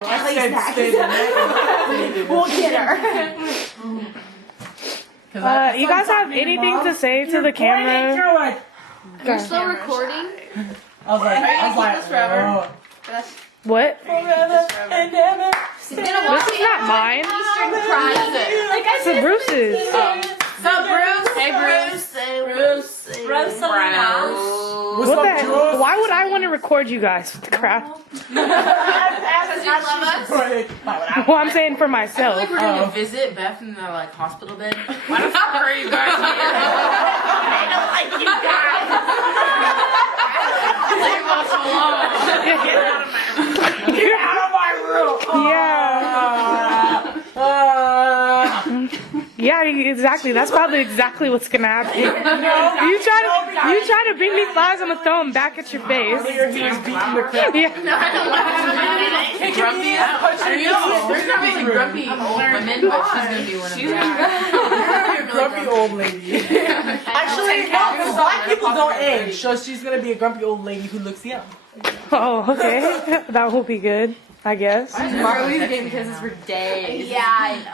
We'll get her. You guys have anything to say to the camera? You're still recording? I was like, forever? What? She's gonna watch This is not mine. Eastern Pride. It's the Bruce's. So Bruce, hey Bruce, Bruce, What the heck? Why would I want to record you guys? What the crap? because you love us. Well, I'm saying for myself. Like we're gonna visit Beth in the like hospital bed. Why the fuck are you guys here? They don't like you guys. Leave us alone. Get out of my room. Yeah, exactly. That's probably exactly what's gonna happen. You try to bring me flies, I'm gonna throw them back at your face. Earlier he was beating the crap. Yeah. Grumpy. There's gonna be some grumpy old women, but she's gonna be one of them. Grumpy old lady. Actually, no, black people don't age, so she's gonna be a grumpy old lady who looks young. Oh, okay. That will be good, I guess. We're always game because it's for days. Yeah, I know.